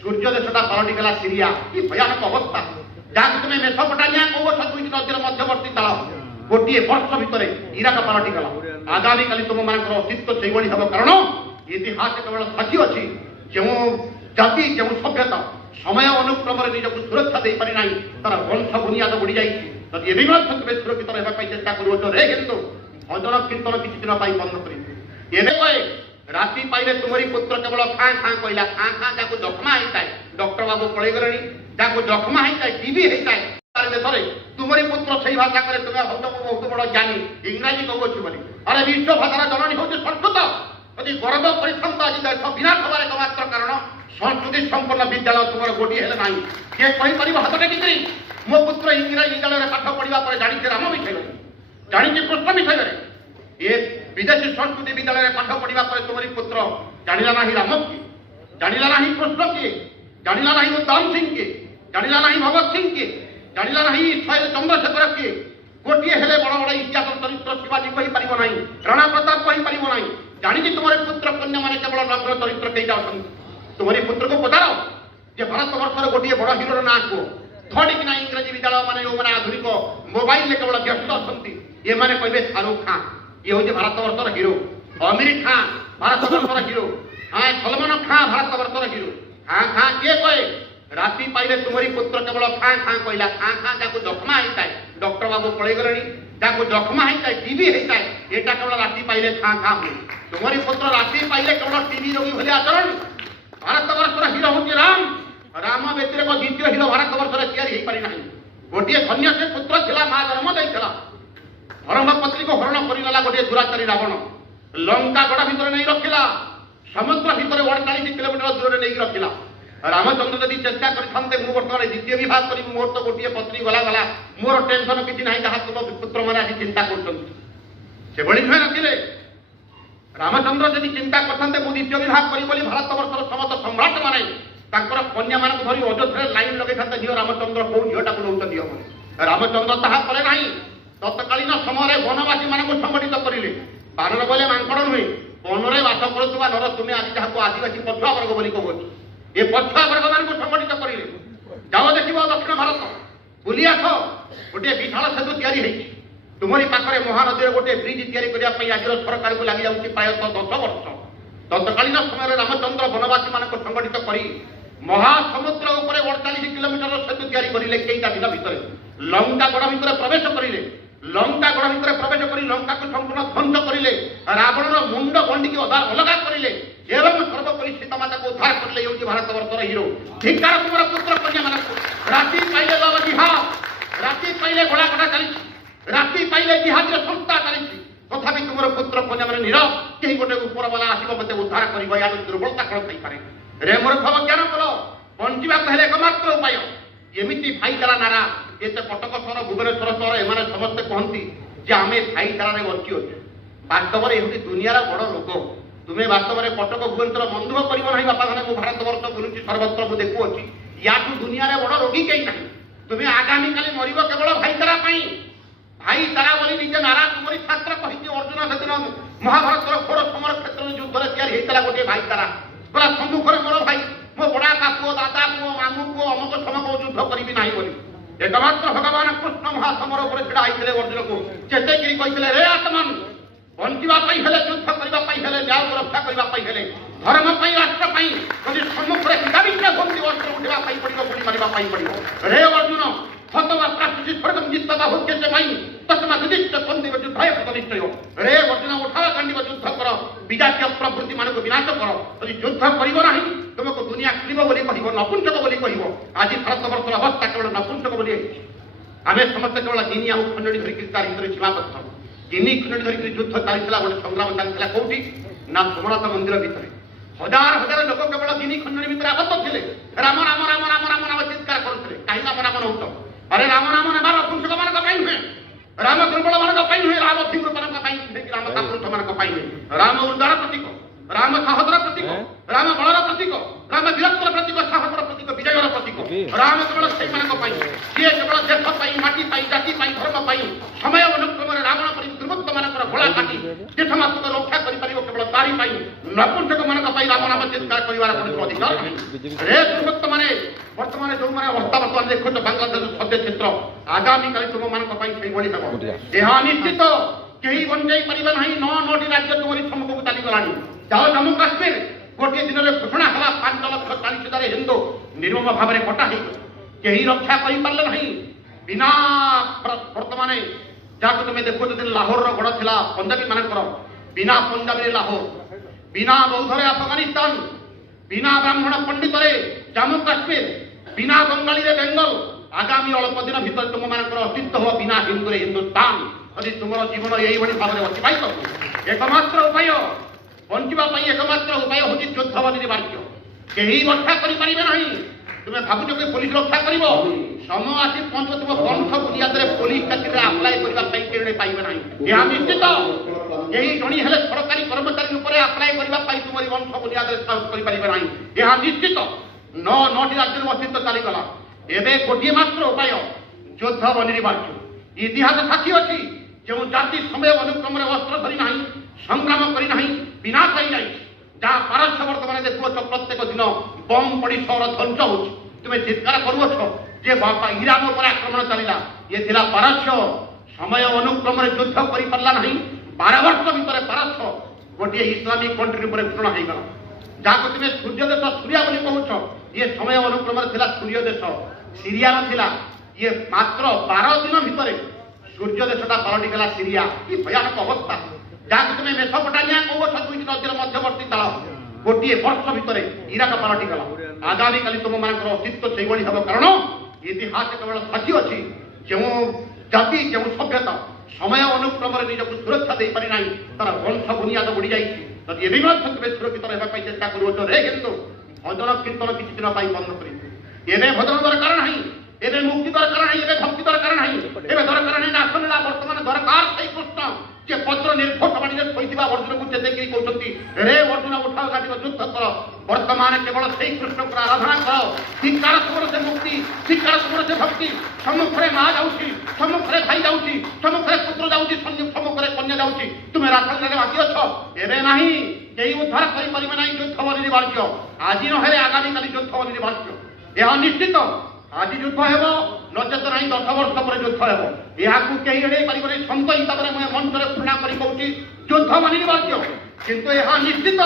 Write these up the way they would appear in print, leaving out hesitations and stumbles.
सूर्य देशटा पलटिगला Syria कि भयानक अवस्था जहाँ तुम्हें मेसोपोटामिया कौश दुईटी नदीर मध्यवर्ती तल गोटे वर्ष भितर इराक पलटिगला आगामी काली तुम मान अस्तित्व से हम कारण इतिहास केवल साक्षी अच्छी जो जाति जो सभ्यता समय अनुक्रम निजक सुरक्षा दे पारि नाही तार वंश बुनियाद बुड़ी जाइए तुम्हें सुरक्षित रहा चेष्टा कर रे किंतु भजन कीर्तन किसी दिन बंद कर राति पाइले तुमरी पुत्र केवल खाँ खाँ कहला खाँ खाँ जाको जखमा होता है डॉक्टर बाबू पलि गले जाको जखमा होता है टीबी होता है देश तुमरी पुत्र से भाषा करे तुम्हें हत बहुत बड़ ज्ञानी इंग्राजी कहूँ बोली अरे विश्व भाषार जननी हूँ संस्कृत यदि गर्व परिसंत आज देश विनाश हमारे एकमात्र कारण संस्कृति संपन्न विद्यालय तुम गोटे है ना किए कहीपर हाथ टेकिकी मो पुत्र इंग्राजी विद्यालय पाठ पढ़ा पर जानी राम मिठेल जानी कृष्ण मिठेल ये विदेशी संस्कृति विद्यालय पाठ पढ़ा पर तुमरी पुत्र जानिला ना राम किए जानिला ना कृष्ण किए जानिला ना उद्दाम सिंह किए जानिला ना भगत सिंह किए जानिला ना शहीद चंद्रशेखर किए गोटे हेले बड़ बड़ इतिहास चरित्र शिवाजी कहीपर ना राणा प्रताप कहीपर ना जानी तुम पुत्र कन्या मैंने केवल नग्न चरित्र कईटा तुम्हारी पुत्र को पचार जे भारत वर्षर गोटे बड़ हिरोर ना कह थोड़ा इंग्राजी विद्यालय मैंने जो मैंने आधुनिक मोबाइल केवल व्यस्त अच्छा ये मैंने कहे शाहरुख खान ये हूँ भारत वर्षर हिरो आमिर खान भारत वर्षर हिरो हाँ सलमान खान भारत वर्षर हिरो हाँ खाँ किए कहे राति पाइले तुमरी पुत्र केवल खाँ खाँ कहला खाँ खाँ जाको जखमा होता है डॉक्टर बाबू पलि गले जाको जखमा होता है टीबी होता है यहाँ केवल राति पाइले खाँ खाँ हुए तुमरी पुत्र राति पाइले केवल टीबी रोगी भले आचरण भारत वर्षर हिरो हूँ राम राम व्यतिरेक द्वितीय हिरो भारत वर्ष या पारि ना गोटे धन्य से पुत्र थिला माँ जन्म देता धर्म पत्नी को हरण करगला गोटे दुराचारी रावण लंका गढ़ भितर नहीं रखिला समुद्र भितर 48 किलोमीटर दूर नहीं रखिला रामचंद्र जदि चेष्टा करते बर्तमान द्वितीय विवाह करी मोर तो गोटे पत्नी गला गला मोर टेंशन किसी ना जहाँ तुम पुत्र मैंने आज चिंता कर नुहे नथिले रामचंद्र जदि चिंता करते मुझे द्वितीय विवाह करी भारत वर्षर समस्त सम्राट मैंने कन्या मान धरी अयोध्या लाइन लगे झील रामचंद्र कौ झीटा को नौकर दिए रामचंद्र ताहा करे ना तत्कालीन समय वनवासी मानक संगठित करें बानर बोले मांकड़ नुहे वनरे बास करुवा नर तुम्हें आज जहाँ आदिवासी पछुआ वर्ग बोली कहु ये पछुआ वर्ग मान संगठित करें जाओ देख दक्षिण भारत बुली आस गोटे विशाल सेतु या तुमरी पाखे महानदी गोटे ब्रिज या आज सरकार को लगी जाऊँगी प्राय 10 वर्ष तत्कालीन समय रामचंद्र वनवासी मानक संगठित कर महासमुद्र 48 किलोमीटर सेतु या कईटा दिन भितर लंका गढ़ भितर प्रवेश करें लंका गढ़ भितर प्रवेश कर लंका को संपूर्ण ध्वंस करें रावणर मुंड गंडी की अलग करें एवं सर्वोपरि सीता माता को उद्धार करले ये भारत वर्षर हिरो धिकार तुम पुत्र कन्या मान राति पाइले जिहाद राति पाइले घोड़ा कटा चली राति पाइले जिहाद संस्था चली तथापि तुम पुत्र कन्या मैंने नीरव कहीं गोटे ऊपर वाला आसो मत उद्धार कर या दुर्बलता कौन थी रे मूर्ख ज्ञान कल बंचा पहले एकमात्र उपाय एमती भाईचारा नारा ये कटक सहर भुवनेश्वर सहर एम समस्ते कहती जे आम भाईचारे बंची अच्छे वास्तव में ये दुनियार बड़ रोग तुम्हें वास्तव में कटक भुवनेश्वर बंधुक कर बापा घने मुझे भारत वर्ष बुलूची सर्वत्र मुझे देखुची या दुनिया बड़ रोगी कहीं ना तुम्हें आगामी काली मर केवल भाईचारा भाईचारा बोली निजे नारा तुमरी छात्र कही अर्जुन से दिन महाभारत घोर समर क्षेत्र युद्ध या गोटे भाईचारा बोला सम्मुखें मोर भाई मो बड़ा का पुओ दादा पुओ मामू पुओ अमुक समक युद्ध करी ना बोली एकमात्र भगवान कृष्ण महासमर पर ढड़ा होते अर्जुन को चेतकरी कहते रे आत्मन बंचापी हेले युद्ध करने न्याय रक्षा करने धर्म राष्ट्र यदि सम्मुखें हिताविष्य बंदी अस्त्र उठाई पड़ो गुड़ी मारवाई पड़ो रे अर्जुन स्वर्गम जित बाहुक्य से तस्मा युधिष्ठ संदीप युद्धाय प्रतिष्ठय रे अर्जुन उठाव कांडिव युद्ध कर विजातीय प्रवृत्ति मान को विनाश कर यदि युद्ध कर तुमको दुनिया खुल बोली कह नपुंसक बोली कह आज भारत वर्षर अवस्था केवल नपुंसक बोली आम समस्त केवल गिनी आउ खंडी धरिक तार भर सीमाबद्ध गिनी खंडी धरिक युद्ध चलता गोटे संग्राम चलता कौटी ना सोमनाथ मंदिर भितर हजार हजार लोक केवल गिनी खंडी भितर आबद्ध थे राम राम राम राम राम नाम चित्कार करुले कहीं राम राम नौ अरे राम नाम नेबार नपुंसक मान नुहे राम दुर्बल मान नुहे राम धीर मान राम कापुरुष मान नुहे राम उर्दार प्रतीक राम साहसर प्रतीक राम बलर प्रतीक राम वीरत्वर प्रतीक साहसर प्रतीक विजयर प्रतीक राम केवल से किए केवल देश माटी जाति धर्म समय अनुक्रम रावण पर दुर्वृत्त मान घोड़ा काटी देश मातृक रक्षा कर केवल तारी नपुंसक मान राम नाम চিৎকার করিবার কোনো অধিকার নাই রে দুর্বৃত্ত মানে বর্তমানে ଯୋଉମାନେ ଅବସ୍ଥା ବର୍ତ୍ତମାନ ଦେଖୁଛ ବାଂଲାଦେଶ ସଦ୍ୟ ଚିତ୍ର ଆଗାମୀ କାଲି ତୁମମାନଙ୍କ ପାଇଁ ସେଇଭଳି ହେବ ଏହା ନିଶ୍ଚିତ କେହି ବଞ୍ଚାଇ ପାରିବେ ନାହିଁ 9ଟି ରାଜ୍ୟ ତୁମରି ସମ୍ମୁଖକୁ ଚାଲିଗଲାଣି ଯାଅ ଜମ୍ମୁ କାଶ୍ମୀର ଗୋଟିଏ ଦିନରେ ଘୋଷଣା ହେଲା 5,40,000 ହିନ୍ଦୁ ନିର୍ମମ ଭାବରେ କଟା ହେଇଗଲେ କେହି ରକ୍ଷା କରିପାରିଲେ ନାହିଁ ବିନା ବର୍ତ୍ତମାନ ଯାହାକୁ ତୁମେ ଦେଖୁଛ ଯଦି ଲାହୋରର ଗଡ଼ ଥିଲା ପଞ୍ଜାବୀ ମାନଙ୍କର ବିନା ପଞ୍ଜାବୀରେ ଲାହୋର ବିନା ବୌଦ୍ଧରେ ଆଫଗାନିସ୍ତାନ ବିନା ବ୍ରାହ୍ମଣ ପଣ୍ଡିତରେ ଜାମ୍ମୁ କାଶ୍ମୀର ବିନା ବଙ୍ଗାଳୀରେ ବେଙ୍ଗଲ ଆଗାମୀ ଅଳ୍ପ ଦିନ ଭିତରେ ତୁମମାନଙ୍କର ଅସ୍ତିତ୍ୱ ହେବ ବିନା ହିନ୍ଦୁରେ ହିନ୍ଦୁସ୍ତାନ ଯଦି ତୁମର ଜୀବନ ଏଇଭଳି ଭାବରେ ଅତିବାହିତ ଏକମାତ୍ର ଉପାୟ ବଞ୍ଚିବା ପାଇଁ ଏକମାତ୍ର ଉପାୟ ହେଉଛି ଯୁଦ୍ଧ ଅନିବାର୍ଯ୍ୟ କେହି ରକ୍ଷା କରିପାରିବେ ନାହିଁ ତୁମେ ଭାବୁଛ କି ପୋଲିସ ରକ୍ଷା କରିବ ସମୟ ଆସି ପହଞ୍ଚୁଥିବ ବଂଶ ବୁନିଆଦରେ ପୋଲିସ ଚାକିରିରେ ଆପ୍ଲାଏ କରିବା ପାଇଁ କେହି ପାଇବେ ନାହିଁ ଏହା ନିଶ୍ଚିତ କେହି ଜଣେ ହେଲେ ସରକାରୀ କର୍ମଚାରୀ ଉପରେ ଆପ୍ଲାଏ କରିବା ପାଇଁ ତୁମରି ବଂଶ ବୁନିଆଦରେ ସାହସ କରିପାରିବେ ନାହିଁ ଏହା ନିଶ୍ଚିତ 9ଟି ରାଜ୍ୟରୁ ଅସ୍ତିତ୍ୱ ଚାଲିଗଲା ଏବେ ଗୋଟିଏ ମାତ୍ର ଉପାୟ ଯୁଦ୍ଧ ଅନିବାର୍ଯ୍ୟ ଇତିହାସ ସାକ୍ଷୀ ଅଛି ଯେଉଁ ଜାତି ସମୟ ଅନୁକ୍ରମରେ ଅସ୍ତ୍ର ଧରି ନାହିଁ ସଂଗ୍ରାମ କରି ନାହିଁ ବିନାଶ ହେଇଯାଇଛି ଯାହା ପାରସ୍ୟ ବର୍ତ୍ତମାନ ଦେଖୁଅଛ ପ୍ରତ୍ୟେକ ଦିନ ବମ୍ ପଡ଼ି ସହର ଧ୍ୱଂସ ହେଉଛି ତୁମେ ଚିତ୍କାର କରୁଅଛ ଯେ ଇରାନ ଉପରେ ଆକ୍ରମଣ ଚାଲିଲା ଇଏ ଥିଲା ପାରସ୍ୟ ସମୟ ଅନୁକ୍ରମରେ ଯୁଦ୍ଧ କରିପାରିଲା ନାହିଁ 12 ବର୍ଷ ଭିତରେ ପାରସ୍ୟ ଗୋଟିଏ ଇସଲାମିକ କଣ୍ଟ୍ରି ଉପରେ ଘୋଷଣା ହେଇଗଲା ଯାହାକୁ ତୁମେ ସୂର୍ଯ୍ୟ ଦେଶ ସୁରିଆ ବୋଲି କହୁଛ ଇଏ ସମୟ ଅନୁକ୍ରମରେ ଥିଲା ସୂର୍ଯ୍ୟ ଦେଶ ସିରିଆ ନଥିଲା ଇଏ ମାତ୍ର 12 ଦିନ ଭିତରେ ସୂର୍ଯ୍ୟ ଦେଶଟା ପାଲଟିଗଲା ସିରିଆ କି ଭୟାନକ ଅବସ୍ଥା ଯାହାକୁ ତୁମେ ମେସୋପୋଟାମିଆ କହୁଛ 2ଟି ନଦୀର ମଧ୍ୟବର୍ତ୍ତୀ ତାଳ ଗୋଟିଏ ବର୍ଷ ଭିତରେ ଇରାକ ପାଲଟିଗଲା ଆଗାମୀ କାଲି ତୁମମାନଙ୍କର ଅସ୍ତିତ୍ୱ ସେଇଭଳି ହେବ କାରଣ ଇତିହାସ କେବଳ ସାକ୍ଷୀ ଅଛି ଯେଉଁ ଜାତି ଯେଉଁ ସଭ୍ୟତା ସମୟ ଅନୁକ୍ରମରେ ନିଜକୁ ସୁରକ୍ଷା ଦେଇପାରି ନାହିଁ ତାର ବଂଶ ବୁନିଆଦ ବୁଡ଼ି ଯାଇଛି ଯଦି ଏବେ ମଧ୍ୟ ତୁମେ ସୁରକ୍ଷିତ ରହିବା ପାଇଁ ଚେଷ୍ଟା କରୁଅଛ ରେ କିନ୍ତୁ ଭଜନ କୀର୍ତ୍ତନ କିଛି ଦିନ ପାଇଁ ବନ୍ଦ କରିବେ ଏବେ ଭଜନ ଦରକାର ନାହିଁ ଏବେ ମୁକ୍ତି ଦରକାର ନାହିଁ ଏବେ ଭକ୍ତି ଦରକାର ନାହିଁ ଏବେ ଦରକାର ନାହିଁ ନାଶନୀଳା ବର୍ତ୍ତମାନ ଦରକାର ସେଇ କୃଷ୍ଣ ଯେ ପତ୍ର ନିର୍ଘୋଷ ବାଣୀରେ ଶୋଇଥିବା ଅର୍ଜୁନକୁ ଚେତେଇକି କହୁଛନ୍ତି ରେ ଅର୍ଜୁନ ଉଠାଅ ଗାଦିବ ଯୁଦ୍ଧ କର ବର୍ତ୍ତମାନ କେବଳ ସେଇ କୃଷ୍ଣଙ୍କର ଆରାଧନା କର ଧିକ୍କାର ତୁମର ସେ ମୁକ୍ତି ଧିକ୍କାର ତୁମର ସେ ଭକ୍ତି ସମ୍ମୁଖରେ ମା ଯାଉଛି ସମ୍ମୁଖରେ ଭାଇ ଯାଉଛି ସମ୍ମୁଖରେ ପୁତ୍ର ଯାଉଛି ସମ୍ମୁଖରେ କନ୍ୟା ଯାଉଛି ତୁମେ ରାଜଧାନୀରେ ବାକି ଅଛ ଏବେ ନାହିଁ କେହି ଉଦ୍ଧାର କରିପାରିବେ ନାହିଁ ଯୁଦ୍ଧ ଅନିବାର୍ଯ୍ୟ ଆଜି ନହେଲେ ଆଗାମୀ କାଲି ଯୁଦ୍ଧ ଅନିବାର୍ଯ୍ୟ ଏହା ନିଶ୍ଚିତ ଆଜି ଯୁଦ୍ଧ ହେବ ନଚେତ ନାହିଁ 10 ବର୍ଷ ପରେ ଯୁଦ୍ଧ ହେବ ଏହାକୁ କେହି ଏଡ଼େଇ ପାରିବ ନାହିଁ ସନ୍ତ ହିସାବରେ ମୁଁ ମଞ୍ଚରେ ଘୋଷଣା କରି କହୁଛି ଯୁଦ୍ଧ ଅନିବାର୍ଯ୍ୟ କିନ୍ତୁ ଏହା ନିଶ୍ଚିତ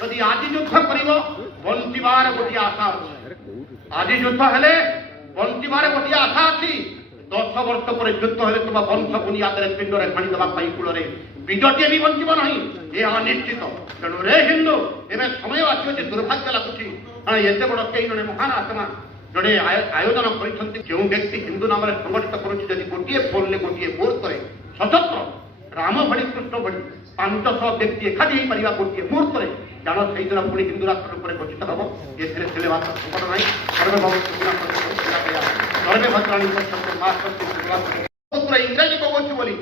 ଯଦି ଆଜି ଯୁଦ୍ଧ କରିବ ବଞ୍ଚିବାର ଗୋଟିଏ ଆଶା ଅଛି ଆଜି ଯୁଦ୍ଧ ହେଲେ ବଞ୍ଚିବାର ଗୋଟିଏ ଆଶା ଅଛି 10 ବର୍ଷ ପରେ ଯୁଦ୍ଧ ହେଲେ ତୁମ ବଂଶ ବୁନିଆଦରେ ପିଣ୍ଡରେ ହାଣିଦେବା ପାଇଁ କୂଳରେ ବୀଜଟିଏ ବି ବଞ୍ଚିବ ନାହିଁ ଏହା ନିଶ୍ଚିତ ତେଣୁ ରେ ହିନ୍ଦୁ ଏବେ ସମୟ ଆସିଅଛି ଦୁର୍ଭାଗ୍ୟ ଲାଗୁଛି ଏତେ ବଡ଼ କେହି ଜଣେ ମହାନ ଆତ୍ମା ଜଣେ ଆୟୋଜନ କରିଛନ୍ତି ଯେଉଁ ବ୍ୟକ୍ତି ହିନ୍ଦୁ ନାମରେ ସଂଗଠିତ କରୁଛି ଯଦି ଗୋଟିଏ ଫୋନରେ ଗୋଟିଏ ମୁହୂର୍ତ୍ତରେ ସଶସ୍ତ୍ର ରାମ ଭଳି କୃଷ୍ଣ ଭଳି 500 ବ୍ୟକ୍ତି ଏକାଠି ହେଇପାରିବା ଗୋଟିଏ ମୁହୂର୍ତ୍ତରେ ଜାଣ ସେଇଦିନ ପୁଣି ହିନ୍ଦୁ ରାଷ୍ଟ୍ର ଉପରେ ଗଠିତ ହେବ ଏଥିରେ ସିଲେବାସ ସଂକଟ ନାହିଁ ସର୍ବେ ଭଦ୍ରାଣୀ ଇଂରାଜୀ କହୁଛି ବୋଲି